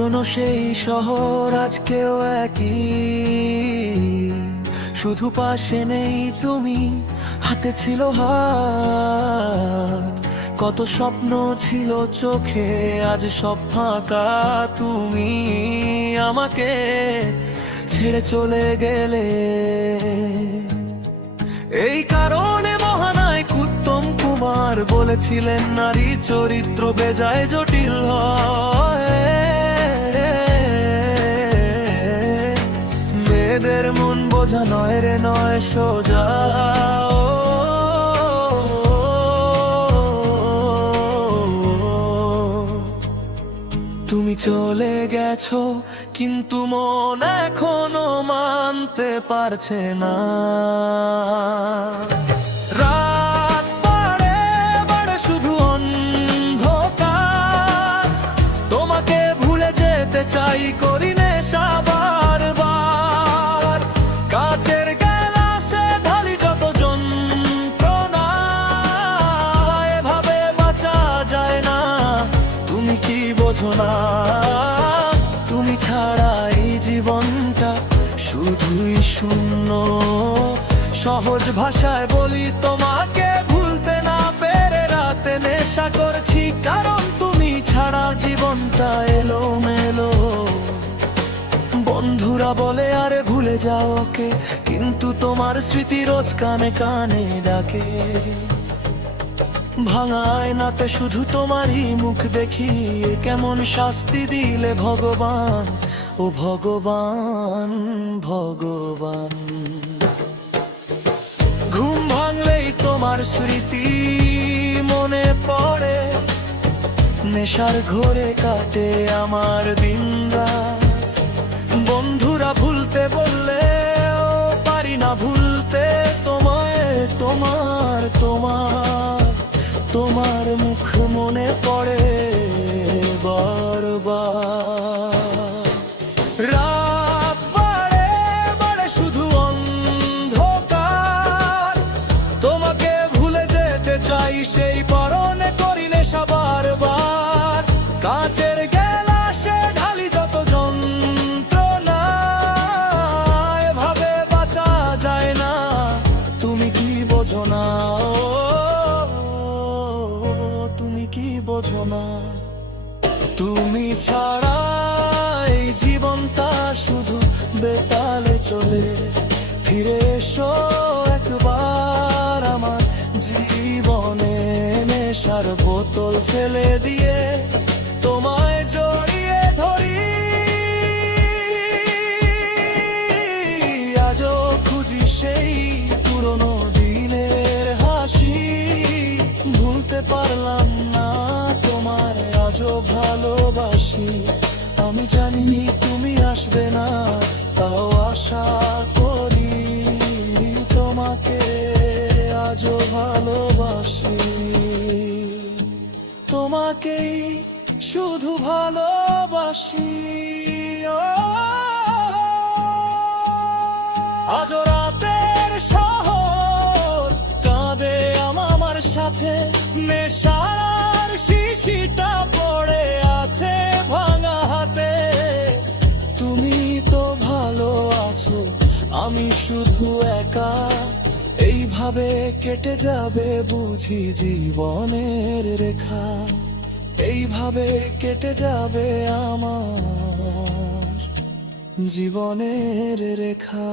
পুরনো সেই শহর আজকেও একই, শুধু পাশে নেই তুমি, হাতে ছিল হাত। কত স্বপ্ন ছিল চোখে, আজ সব ফাঁকা। তুমি আমাকে ছেড়ে চলে গেলে। এই কারণে মহানায়ক উত্তম কুমার বলেছিলেন, নারী চরিত্র বেজায় জটিল হয়। মেয়েদের মন বোঝা নয় রে, নয় সোজা। তুমি চলে গেছো, কিন্তু মন এখনো মানতে পারছে না। রাত বাড়ে বাড়ে শুধু অন্ধকার, তোমাকে ভুলে যেতে চাই, করি নেশা বারবার। কাছের গ্লাসে ঢালি যত যন্ত্রণা, এভাবে বাঁচা যায় না, তুমি কি বোঝো না? তুমি ছাড়া এই জীবনটা শুধুই শূন্য। সহজ ভাষায় বলি, তোমাকে ভুলতে না পেরে রাতে নেশা করছি, কারণ তুমি ছাড়া জীবনটা এলোমেলো। বন্ধুরা বলে আরে ভুলে যাও ওকে, কিন্তু তোমার স্মৃতি রোজ কানে কানে ডাকে। ভাঙা আয়নাতে শুধু তোমারই মুখ দেখি, এ কেমন শাস্তি দিলে ভগবান, ও ভগবান, ভগবান। ঘুম ভাঙলেই তোমার স্মৃতি মনে পড়ে, নেশার ঘোরে কাটে আমার দিনরাত। বন্ধুরা ভুলতে বললে ও পারি না ভুলতে তোমায়, তোমার তোমার তোমার মুখ মনে পড়ে বারবার। রাত বাড়ে বাড়ে শুধু অন্ধকার, তোমাকে ভুলে যেতে চাই, সেই পরনে করি নেশা বারবার। কাচের গ্লাসে ঢালি যত যন্ত্রণা, এভাবে বাঁচা যায় না, তুমি কি বোঝো না? তুমি কি বোঝো না? তুমি ছাড়া এই জীবনটা শুধু বেতালে চলে। ফিরে এসো একবার আমার জীবনে, নেশার বোতল ফেলে দিয়ে তোমায় জড়িয়ে ধরি। আজও খুঁজি সেই পুরনো দিনের হাসি, ভুলতে পারলাম না তোমার, আজও ভালোবাসি। আমি জানি তুমি আসবে না, তাও আশা করি তোমাকে আজও ভালোবাসি। তোমাকেই শুধু ভালোবাসি। আজও রাতের শহর কাঁদে আমার সাথে, নেশার শিশিটা পড়ে আছে ভাঙা হাতে। তুমি তো ভালো আছো, আমি শুধু একা, এইভাবে কেটে যাবে বুঝি জীবনের রেখা। এইভাবে কেটে যাবে আমার জীবনের রেখা।